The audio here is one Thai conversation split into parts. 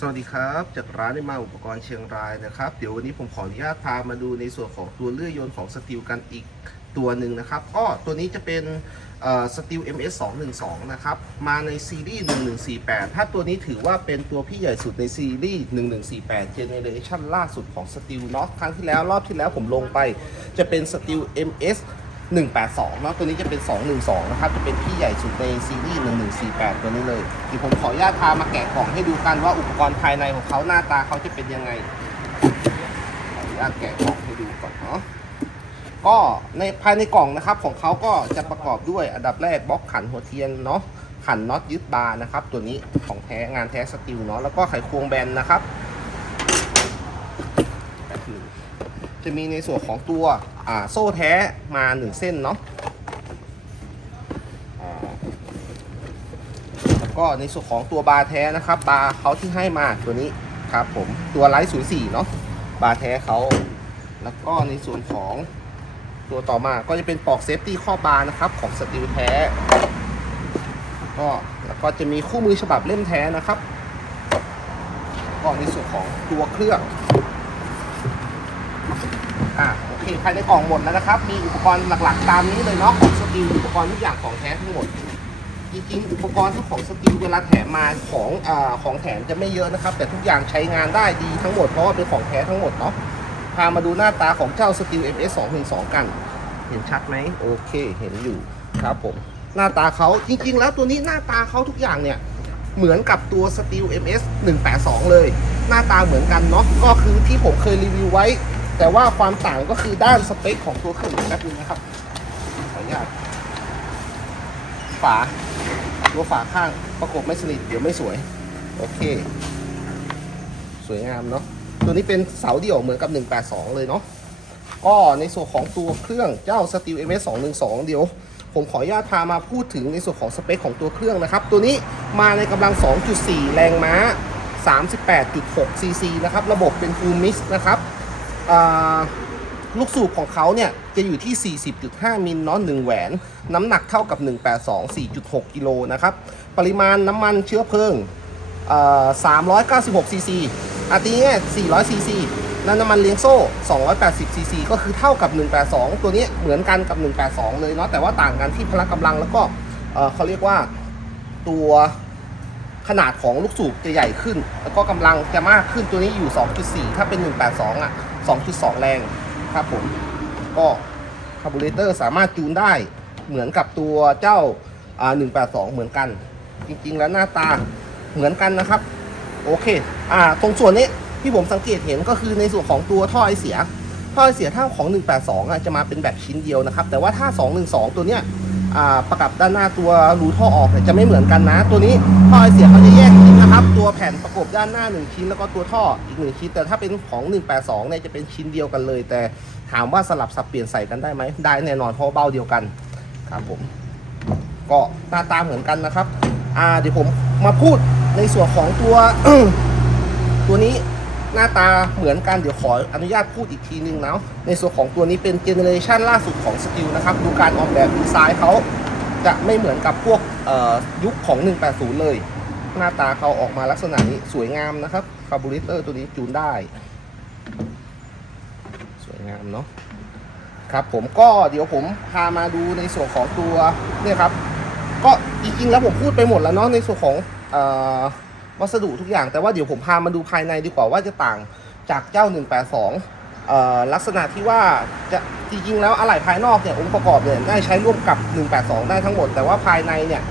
สวัสดีครับ จากร้านในมาอุปกรณ์เชียงรายนะครับ เดี๋ยววันนี้ผมขออนุญาตพามาดูในส่วนของตัวเลื่อยยนต์ของสตีลกันอีกตัวหนึ่งนะครับก็ตัวนี้จะเป็นสตีล MS 212นะครับ มาในซีรีส์ 1148 ถ้าตัวนี้ถือว่าเป็นตัวพี่ใหญ่สุดในซีรีส์ 1148 เจเนเรชันล่าสุดของสตีลเนาะครั้งที่แล้วรอบที่แล้วผมลงไป จะเป็นสตีล MS 182เนาะตัวนี้จะเป็น 212 นะครับ จะเป็นพี่ใหญ่สุดในซีรีส์1148 ตัวนี้เลยเดี๋ยวผมขออนุญาตพามาแกะกล่องให้ดูกันว่าอุปกรณ์ภายในของเขาหน้าตาเขาจะเป็นยังไง ขออนุญาตแกะกล่องให้ดูก่อนเนาะก็ในภายในกล่องนะครับของเขาก็จะประกอบด้วยอันดับแรกบล็อกขันหัวเทียนเนาะขันน็อตยึดบาร์นะครับ ตัวนี้ของแท้งานแท้สตีลเนาะแล้วก็ไขควงแบนนะครับแป๊บหนึ่ง จะมีในส่วนของตัวโซ่แท้มาหนึ่งเส้นเนาะแล้วก็ในส่วนของตัวบาร์แท้นะครับบาร์เขาที่ให้มาตัวนี้ครับผมตัวไลท์ศูนย์สี่เนาะบาร์แท้เขาแล้วก็ในส่วนของตัวต่อมาก็จะเป็นปลอกเซฟตี้ข้อบาร์นะครับของสตีลแท้ก็แล้วก็จะมีคู่มือฉบับเล่มแท้นะครับก็ในส่วนของตัวเครื่อง อ่าโอเคภายในกล่องหมดแล้วนะครับ มีอุปกรณ์หลักๆ ตามนี้เลยเนาะของสตีลอุปกรณ์ทุกอย่างของแท้ทั้งหมดจริงๆอุปกรณ์ทั้งของสตีลเวลาแถมมาของอ่าของแถมจะไม่เยอะนะครับ แต่ทุกอย่างใช้งานได้ดีทั้งหมดเพราะว่าเป็นของแท้ทั้งหมดเนาะพามาดูหน้าตาของเจ้า Steel MS 212กัน เห็นชัดไหมโอเค เห็นอยู่ครับผมหน้าตาเขาจริง ๆ แล้วตัวนี้หน้าตาเขาทุกอย่างเนี่ยเหมือนกับตัว Steel MS 182 เลย หน้าตาเหมือนกันเนาะก็คือที่ผมเคยรีวิวไว้ แต่ว่าความต่างก็คือด้านสเปคของตัวเครื่องแป๊บนึงนะครับขออนุญาตฝาตัวฝาข้างประกบไม่สนิทเดี๋ยวไม่สวย โอเค สวยงามเนาะตัวนี้เป็นเสาเดี่ยวเหมือนกับ 182 เลยเนาะก็ในส่วนของตัวเครื่องเจ้า Steel MS 212 เดี๋ยว ผมขออนุญาตพามาพูดถึงในส่วนของสเปคของตัวเครื่องนะครับ ตัวนี้มาในกำลัง 2.4 แรงม้า 38.6 cc นะครับ ระบบเป็น Full Mix นะครับ ลูกสูบของเขาเนี่ย จะอยู่ที่ 40.5 มิลเนาะ1แหวน น้ำหนักเท่ากับ 182 4.6 กิโลนะครับ ปริมาณน้ำมันเชื้อเพลิง396ซีซีอาตีเนี่ย400ซีซีนั่นน้ำมันเลี้ยงโซ่ 280ซีซีก็คือเท่ากับ 182 ตัวนี้เหมือนกันกับ 182 เลยเนาะแต่ว่าต่างกันที่พละกำลังแล้วก็เอ่อเขาเรียกว่าตัวขนาดของลูกสูบจะใหญ่ขึ้น แล้วก็กำลังจะมากขึ้นตัวนี้อยู่ 2.4 ถ้าเป็น 182 อะ 2.2 แรงครับผมก็คาร์บูเรเตอร์สามารถจูนได้เหมือนกับตัวเจ้า 182 เหมือนกัน จริงๆ แล้วหน้าตาเหมือนกันนะครับ โอเค อ่า ตรงส่วนนี้ที่ผมสังเกตเห็นก็คือในส่วนของตัวท่อไอเสีย ท่อไอเสียถ้าของ 182 อะจะมาเป็นแบบชิ้นเดียวนะครับ แต่ว่าถ้า 212 ตัวเนี้ย อ่า ประกับด้านหน้าตัวรูท่อออกเนี่ยจะไม่เหมือนกันนะ ตัวนี้ท่อไอเสียเขาจะแยก ครับตัวแผ่นประกบด้านหน้า 1 ชิ้นแล้วก็ตัวท่ออีก 1 ชิ้น แต่ถ้าเป็นของ 182เนี่ยจะเป็นชิ้นเดียวกันเลย แต่ถามว่าสลับสับเปลี่ยนใส่กันได้ไหมได้แน่นอนเพราะเบ้าเดียวกันครับผม ก็หน้าตาเหมือนกันนะครับอ่าเดี๋ยวผมมาพูดในส่วนของตัวตัวนี้หน้าตาเหมือนกันเดี๋ยวขออนุญาตพูดอีกทีนึงนะในส่วนของตัวนี้เป็นเจเนอเรชันล่าสุดของสติลนะครับดูการออกแบบดีไซน์เขาจะไม่เหมือนกับพวกยุคของ 180 เลย หน้าตาเขาออกมาลักษณะนี้สวยงามนะครับคาร์บูเรเตอร์ตัวนี้จูนได้ สวยงามเนาะครับผมก็เดี๋ยวผมพามาดูในส่วนของตัวเนี่ยครับ ก็จริงๆแล้วผมพูดไปหมดแล้วเนาะในส่วนของออวัสดุทุกอย่าง แต่ว่าเดี๋ยวผมพามาดูภายในดีกว่าว่าจะต่างจากเจ้า 182เอ่อลักษณะที่ว่าจะจริงๆแล้วอะไหล่ภายนอกเนี่ยองค์ประกอบเนี่ยได้ใช้ร่วมกับ 182 ได้ทั้งหมด แต่ว่าภายในเนี่ย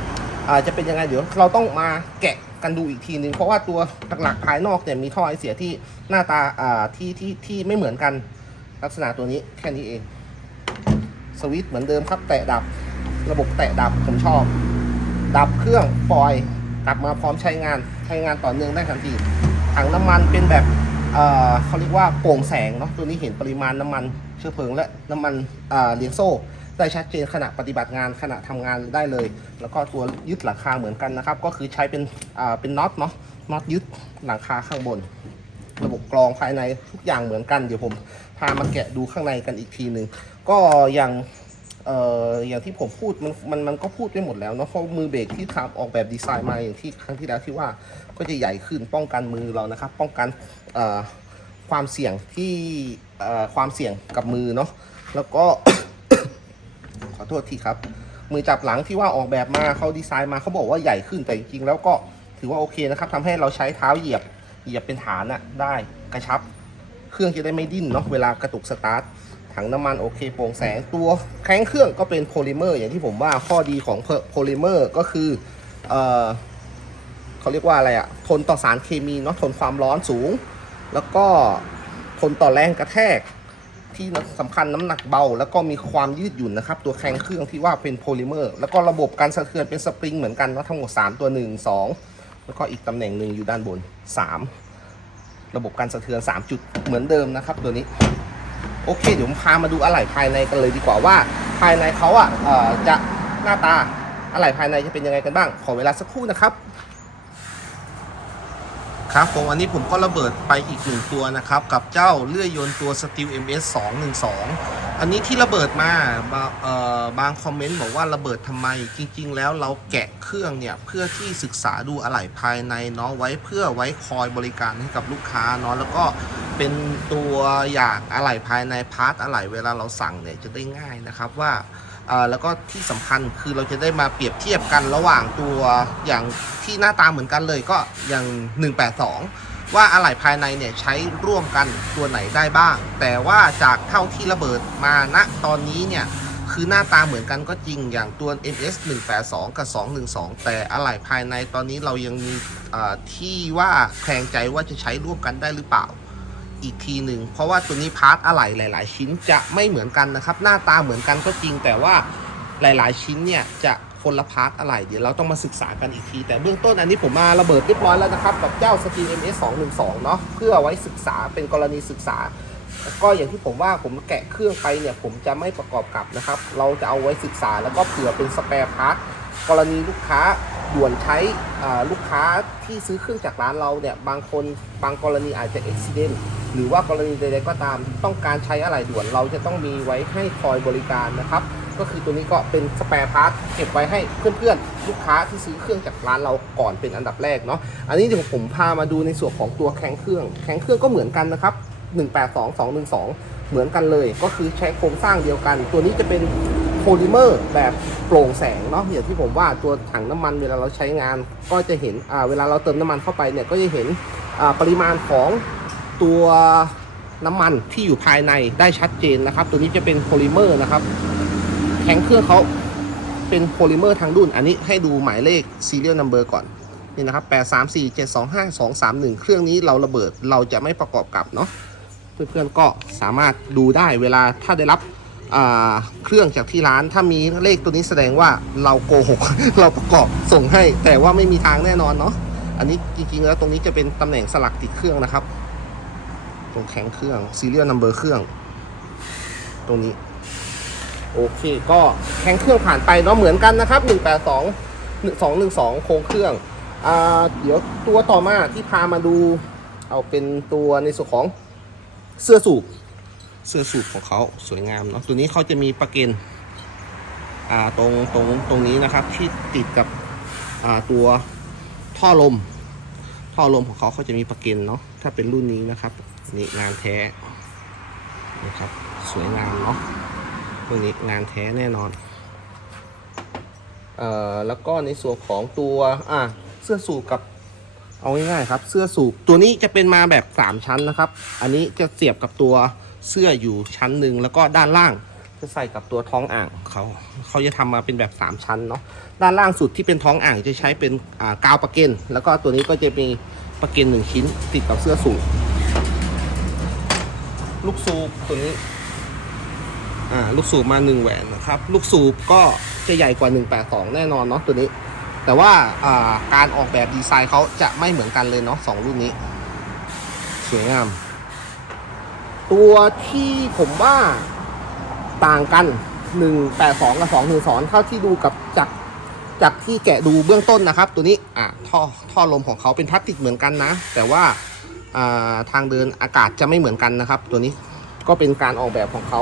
อ่าจะเป็นยังไงเดี๋ยวเราต้องมาแกะกันดูอีกทีนึง เพราะว่าตัวหลักๆภายนอกเนี่ยมีท่อไอเสียที่หน้าตาอ่าที่ที่ที่ไม่เหมือนกันลักษณะตัวนี้แค่นี้เอง สวิตช์เหมือนเดิมครับ แตะดับระบบแตะดับผมชอบ ดับเครื่องปล่อยกลับมาพร้อมใช้งานใช้งานต่อเนื่องได้ทันทีถังน้ำมันเป็นแบบเอ่อเขาเรียกว่าโปร่งแสงเนาะตัวนี้เห็นปริมาณน้ำมันเชื้อเพลิงและน้ำมันอ่าเลี้ยงโซ่ ได้ชัดเจนขณะปฏิบัติงานขณะทำงานได้เลย แล้วก็ตัวยึดหลังคาเหมือนกันนะครับ ก็คือใช้เป็นอ่าเป็นน็อตเนาะน็อตยึดหลังคาข้างบน ระบบกรองภายในทุกอย่างเหมือนกันเดี๋ยวผมพามาแกะดูข้างในกันอีกทีหนึ่งก็อย่างเอ่ออย่างที่ผมพูดมันมันมันก็พูดไปหมดแล้วเนาะเพราะมือเบรกที่ทำออกแบบดีไซน์มาอย่างที่ครั้งที่แล้วที่ว่าก็จะใหญ่ขึ้นป้องกันมือเรานะครับ ป้องกันความเสี่ยงที่ความเสี่ยงกับมือเนาะแล้วก็ ขอโทษทีครับ มือจับหลังที่ว่าออกแบบมาเขาดีไซน์มาเขาบอกว่าใหญ่ขึ้นแต่จริงๆแล้วก็ถือว่าโอเคนะครับทำให้เราใช้เท้าเหยียบเหยียบเป็นฐานอะได้กระชับ เครื่องจะได้ไม่ดิ้นเนาะเวลากระตุกสตาร์ทถังน้ำมันโอเคโปร่งแสงตัวแข้งเครื่องก็เป็นโพลิเมอร์อย่างที่ผมว่าข้อดีของโพลิเมอร์ก็คือเออเขาเรียกว่าอะไรอะทนต่อสารเคมีเนาะทนความร้อนสูง แล้วก็ทนต่อแรงกระแทก ที่สำคัญน้ำหนักเบา แล้วก็มีความยืดหยุ่นนะครับ ตัวแข้งเครื่องที่ว่าเป็นโพลิเมอร์ แล้วก็ระบบการสะเทือนเป็นสปริงเหมือนกันนาะทั้งหมด 3 ตัว 1 2 แล้วก็อีกตำแหน่งหนึ่งอยู่ด้านบน 3 ระบบการสะเทือน 3 จุดเหมือนเดิมนะครับตัวนี้โอเค เดี๋ยวผมพามาดูอะไหล่ภายในกันเลยดีกว่าว่า ภายในเขาอะจะหน้าตาอะไหล่ภายในจะเป็นยังไงกันบ้าง ขอเวลาสักครู่นะครับ ครับผมอันนี้ผมก็ระเบิดไปอีกหนึ่งตัวนะครับ กับเจ้าเลื่อยยนต์ตัว Steel MS 212 อันนี้ที่ระเบิดมาบาเอ่อบางคอมเมนต์บอกว่าระเบิดทำไม จริง ๆ แล้วเราแกะเครื่องเนี่ย เพื่อที่ศึกษาดูอะไหล่ภายในเนาะไว้เพื่อไว้คอยบริการให้กับลูกค้าเนาะแล้วก็เป็นตัวอย่างอะไหล่ภายในพาร์ทอะไหล่เวลาเราสั่งเนี่ยจะได้ง่ายนะครับว่า แล้วก็ที่สำคัญคือเราจะได้มาเปรียบเทียบกันระหว่างตัวอย่างที่หน้าตาเหมือนกันเลยก็อย่าง 182 ว่าอะไหล่ภายในเนี่ยใช้ร่วมกันตัวไหนได้บ้าง แต่ว่าจากเท่าที่ระเบิดมาณตอนนี้เนี่ยคือหน้าตาเหมือนกันก็จริงอย่างตัว MS 182 กับ 212 แต่อะไหล่ภายในตอนนี้เรายังมีที่ว่าแคลงใจว่าจะใช้ร่วมกันได้หรือเปล่า อีกทีหนึ่งเพราะว่าตัวนี้พาร์ทอะไหล่หลาย ๆ ชิ้นจะไม่เหมือนกันนะครับ หน้าตาเหมือนกันก็จริง แต่ว่าหลาย ๆ ชิ้นเนี่ยจะคนละพาร์ทอะไหล่เดี๋ยวเราต้องมาศึกษากันอีกที แต่เบื้องต้นอันนี้ผมมาระเบิดเรียบร้อยแล้วนะครับกับเจ้า Steam MS 212เนาะเพื่อไว้ศึกษาเป็นกรณีศึกษาก็อย่างที่ผมว่าผมแกะเครื่องไปเนี่ยผมจะไม่ประกอบกับนะครับ เราจะเอาไว้ศึกษาแล้วก็เผื่อเป็นสเปร์พาร์ทกรณีลูกค้า ด่วนใช้ลูกค้าที่ซื้อเครื่องจากร้านเราเนี่ยบางคนบางกรณีอาจจะอุบิเหตุหรือว่ากรณีใดๆก็ตามต้องการใช้อะไรด่วนเราจะต้องมีไว้ให้คอยบริการนะครับ ก็คือตัวนี้ก็เป็นสเปร์พาร์ทเก็บไว้ให้เพื่อนๆ ลูกค้าที่ซื้อเครื่องจากร้านเราก่อนเป็นอันดับแรกเนาะอันนี้เดี๋ยวผมพามาดูในส่วนของตัวแข้งเครื่องแข้งเครื่องก็เหมือนกันนะครับ182 212 เหมือนกันเลย ก็คือใช้โครงสร้างเดียวกัน ตัวนี้จะเป็น พลิเมอร์แบบโปร่งแสงเนาะอย่างที่ผมว่าตัวถังน้ำมันเวลาเราใช้งาน ก็จะเห็นเวลาเราเติมน้ำมันเข้าไปเนี่ยก็จะเห็นปริมาณของตัวน้ำมันที่อยู่ภายในได้ชัดเจนนะครับ ตัวนี้จะเป็นโพลิเมอร์นะครับแข็งเครื่องเขาเป็นโพลิเมอร์ทางรุ่นอันนี้ให้ดูหมายเลข serial number ก่อน นี่นะครับ 8 3 4 7 2 5 2 3 1 เครื่องนี้เราระเบิดเราจะไม่ประกอบกับเนาะเพื่อนๆก็สามารถดูได้เวลาถ้าได้รับ เครื่องจากที่ร้านถ้ามีเลขตัวนี้แสดงว่าเราโกหก เราประกอบส่งให้ แต่ว่าไม่มีทางแน่นอนเนาะอันนี้จริงๆแล้วตรงนี้จะเป็นตำแหน่งสลักติดเครื่องนะครับ ตรงแข็งเครื่อง serial number เครื่อง ตรงนี้ โอเค ก็แข็งเครื่องผ่านไปเนาะเหมือนกันนะครับ 182 212 โครงเครื่องอ่าเดี๋ยวตัวต่อมาที่พามาดู เอาเป็นตัวในส่วนของเสื้อสูบ เสื้อสูบของเขาสวยงามเนาะตัวนี้เขาจะมีประเกนอ่าตรงตรงตรงนี้นะครับ ที่ติดกับอ่าตัวท่อลม ท่อลมของเขาเขาจะมีประเกนเนาะถ้าเป็นรุ่นนี้นะครับนี่งานแท้นะครับสวยงามเนาะตัวนี้งานแท้แน่นอนเอ่อแล้วก็ในส่วนของตัวอะเสื้อสูบกับเอาง่ายๆครับ เสื้อสูบตัวนี้จะเป็นมาแบบ 3 ชั้นนะครับ อันนี้จะเสียบกับตัว เสื้ออยู่ชั้นหนึ่งแล้วก็ด้านล่างจะใส่กับตัวท้องอ่างเขาเขาจะทำมาเป็นแบบ 3 ชั้นเนาะด้านล่างสุดที่เป็นท้องอ่างจะใช้เป็นกาวประเกนแล้วก็ตัวนี้ก็จะมีประเกนหนึ่งชิ้นติดกับเสื้อสูบลูกสูบตัวนี้อ่าลูกสูบมา1แหวนนะครับ ลูกสูบก็จะใหญ่กว่า 182 แน่นอนเนาะตัวนี้ แต่ว่าอ่าการออกแบบดีไซน์เขาจะไม่เหมือนกันเลยเนาะสองรุ่นนี้ สวยงาม ตัวที่ผมว่าต่างกัน 182 กับ 212 เท่าที่ดูกับจากจากที่แกะดูเบื้องต้นนะครับ ตัวนี้อ่าท่อท่อลมของเขาเป็นพลาสติกเหมือนกันนะ แต่ว่าอ่าทางเดินอากาศจะไม่เหมือนกันนะครับ ตัวนี้ก็เป็นการออกแบบของเขา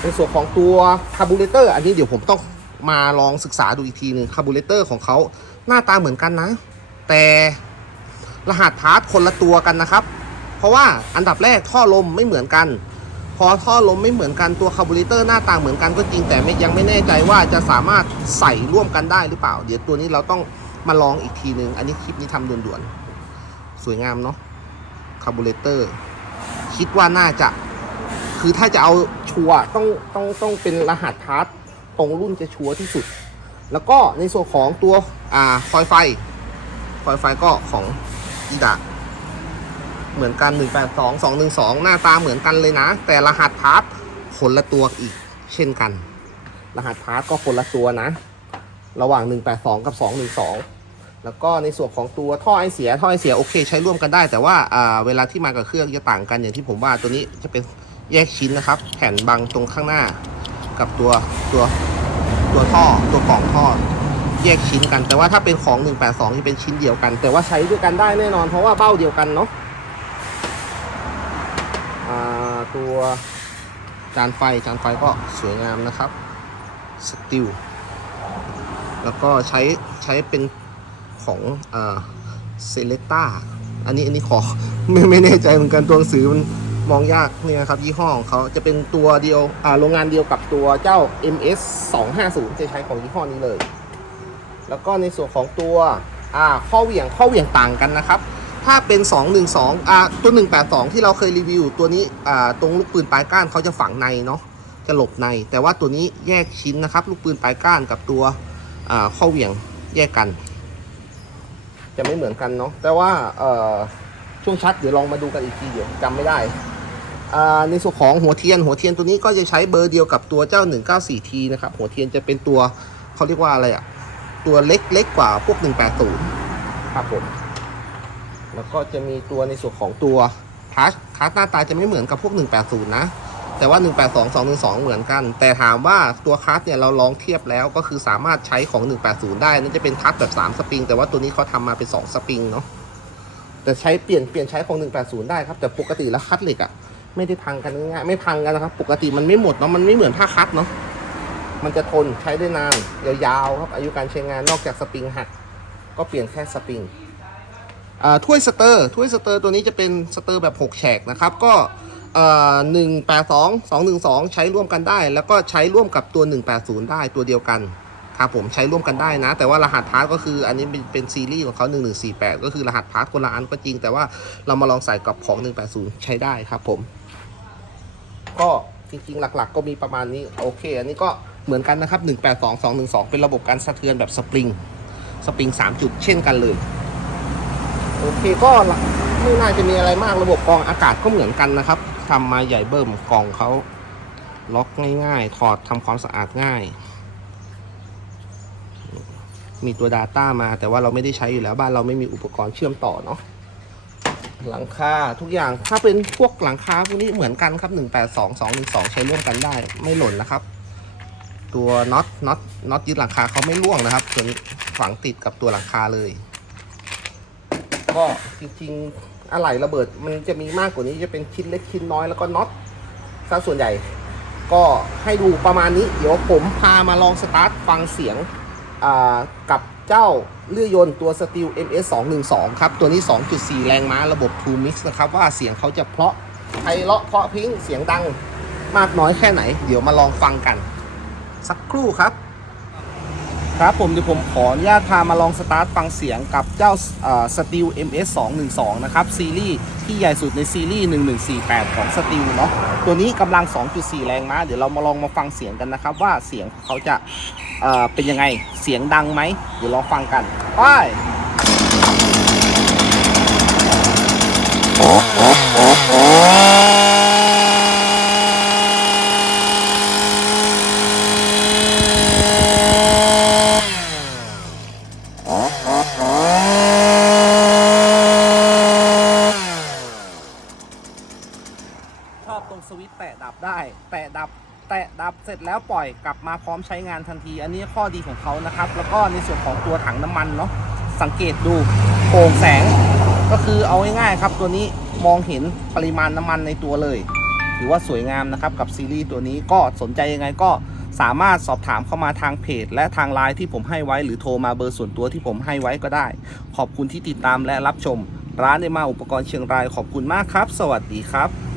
ในส่วนของตัวคาร์บูเรเตอร์อันนี้เดี๋ยวผมต้องมาลองศึกษาดูอีกทีหนึ่งคาร์บูเรเตอร์ของเขาหน้าตาเหมือนกันนะ แต่รหัสพาร์ทคนละตัวกันนะครับ เพราะว่าอันดับแรกท่อลมไม่เหมือนกัน พอท่อลมไม่เหมือนกันตัวคาร์บูเรเตอร์หน้าตาเหมือนกันก็จริงแต่ยังไม่แน่ใจว่าจะสามารถใส่ร่วมกันได้หรือเปล่า เดี๋ยวตัวนี้เราต้องมาลองอีกทีหนึ่งอันนี้คลิปนี้ทำด่วนๆ สวยงามเนาะคาร์บูเรเตอร์คิดว่าน่าจะ คือถ้าจะเอาชัวร์ต้องต้องต้องเป็นรหัสพาร์ทตรงรุ่นจะชัวร์ที่สุด แล้วก็ในส่วนของตัวอ่าคอยไฟ คอยไฟก็ของอีดะ เหมือนกัน 182 212 หน้าตาเหมือนกันเลยนะ แต่รหัสพาร์ทคนละตัวอีก เช่นกัน รหัสพาร์ทก็คนละตัวนะ ระหว่าง 182 กับ 212 แล้วก็ในส่วนของตัวท่อไอเสียท่อไอเสียโอเค ใช้ร่วมกันได้ แต่ว่าเวลาที่มากับเครื่องจะต่างกันอย่างที่ผมว่าตัวนี้จะเป็นแยกชิ้นนะครับ แผ่นบังตรงข้างหน้า กับตัวตัวตัวท่อตัวกล่องท่อแยกชิ้นกัน แต่ว่าถ้าเป็นของ 182ที่เป็นชิ้นเดียวกัน แต่ว่าใช้ด้วยกันได้แน่นอนเพราะว่าเบ้าเดียวกันเนาะอ่า ตัวจานไฟจานไฟก็สวยงามนะครับสติลแล้วก็ใช้ใช้เป็นของเซเลต้าอันนี้อันนี้ขอไม่ไม่แน่ใจเหมือนกันตัวหนังสือมันมองยากนี่นะครับยี่ห้อของเขาจะเป็นตัวเดียวอ่าโรงงานเดียวกับตัวเจ้า MS 250จะใช้ของยี่ห้อนี้เลย แล้วก็ในส่วนของตัวอ่าข้อเหวี่ยงข้อเหวี่ยงต่างกันนะครับ ถ้าเป็น 212อ่าตัว 182 ที่เราเคยรีวิว ตัวนี้อ่าตรงลูกปืนปลายก้านเขาจะฝังในเนาะจะหลบใน แต่ว่าตัวนี้แยกชิ้นนะครับ ลูกปืนปลายก้านกับตัวอ่าข้อเหวี่ยงแยกกัน จะไม่เหมือนกันเนาะแต่ว่าเอ่อช่วงชัดเดี๋ยวลองมาดูกันอีกทีเดี๋ยวจำไม่ได้อ่าในส่วนของหัวเทียนหัวเทียนตัวนี้ก็จะใช้เบอร์เดียวกับตัวเจ้า 194T นะครับหัวเทียนจะเป็นตัวเขาเรียกว่าอะไรอะตัวเล็กเล็กกว่าพวก 180 ครับผม แล้วก็จะมีตัวในส่วนของตัวคัสคัสหน้าตาจะไม่เหมือนกับพวก 180 นะ แต่ว่า 182 212 เหมือนกัน แต่ถามว่าตัวคัสเนี่ยเราลองเทียบแล้วก็คือสามารถใช้ของ 180 ได้นั่นจะเป็นคัสแบบ 3 สปริง แต่ว่าตัวนี้เขาทำมาเป็น 2 สปริงเนาะแต่ใช้เปลี่ยนเปลี่ยนใช้ของ 180 ได้ครับ แต่ปกติแล้วคัสเหล็กอะไม่ได้พังกันง่ายไม่พังกันนะครับ ปกติมันไม่หมดเนาะมันไม่เหมือนผ้าคัสเนาะมันจะทนใช้ได้นานยาวๆครับอายุการใช้งานนอกจากสปริงหักก็เปลี่ยนแค่สปริง ถ้วยสเตอร์ถ้วยสเตอร์ตัวนี้จะเป็นสเตอร์แบบ 6 แฉกนะครับ ก็หนึ่งแปดสองสองหนึ่งสองใช้ร่วมกันได้ แล้วก็ใช้ร่วมกับตัว 180 ได้ตัวเดียวกันครับผมใช้ร่วมกันได้นะ แต่ว่ารหัสพาร์ทก็คืออันนี้เป็นเป็นซีรีส์ของเขา1148 ก็คือรหัสพาร์ทคนละอันก็จริง แต่ว่าเรามาลองใส่กับของ 180 ใช้ได้ครับผม ก็จริงๆ หลักๆ ก็มีประมาณนี้ โอเค อันนี้ก็เหมือนกันนะครับ 182 212 เป็นระบบการสะเทือนแบบสปริงสปริง 3 จุดเช่นกันเลย โอเคก็ไม่น่าจะมีอะไรมากระบบกรองอากาศก็เหมือนกันนะครับทำมาใหญ่เบิ่มกล่องเขาล็อกง่ายๆ ถอดทำความสะอาดง่าย มีตัว Data มาแต่ว่าเราไม่ได้ใช้อยู่แล้วบ้านเราไม่มีอุปกรณ์เชื่อมต่อเนาะหลังคาทุกอย่างถ้าเป็นพวกหลังคาพวกนี้เหมือนกันครับ182 212 ใช้ร่วมกันได้ไม่หล่นนะครับ ตัวน็อตน็อตน็อตยึดหลังคาเขาไม่ร่วงนะครับตัวนฝังติดกับตัวหลังคาเลย ก็จริงๆอะไหล่ระเบิดมันจะมีมากกว่านี้จะเป็นชิ้นเล็กชิ้นน้อยแล้วก็น็อตซะส่วนใหญ่ ก็ให้ดูประมาณนี้ เดี๋ยวผมพามาลองสตาร์ทฟังเสียงกับเจ้าเลื่อยยนต์ตัว Steel MS 212ครับตัวนี้ 2.4 แรงม้าระบบ True Mix นะครับ ว่าเสียงเขาจะเพราะไพเราะเพราะพิ้งเสียงดังมากน้อยแค่ไหน เดี๋ยวมาลองฟังกัน สักครู่ครับ ครับผมเดี๋ยวผมขออนุญาตพามาลองสตาร์ทฟังเสียงกับเจ้าสตีล MS 212นะครับ ซีรีส์ที่ใหญ่สุดในซีรีส์ 1148 ของสตีลเนาะตัวนี้กำลัง 2.4 แรงม้าเดี๋ยวเรามาลองมาฟังเสียงกันนะครับ ว่าเสียงเขาจะเเป็นยังไงเสียงดังไหมเดี๋ยวลองฟังกันไปชอบตรงสวิตช์แตะดับได้ แตะดับ แตะดับเส ร็จแล้วปล่อยกลับมาพร้อมใช้งานทันที อันนี้ข้อดีของเขานะครับ แล้วก็ในส่วนของตัวถังน้ำมันเนาะสังเกตดูโป่งแสงก็คือเอาง่ายๆครับ ตัวนี้มองเห็นปริมาณน้ำมันในตัวเลย ถือว่าสวยงามนะครับกับซีรีส์ตัวนี้ก็สนใจยังไงก็สามารถสอบถามเข้ามาทางเพจ และทางไลน์ที่ผมให้ไว้ หรือโทรมาเบอร์ส่วนตัวที่ผมให้ไว้ก็ได้ ขอบคุณที่ติดตามและรับชม ร้านในมาอุปกรณ์เชียงรายขอบคุณมากครับ สวัสดีครับ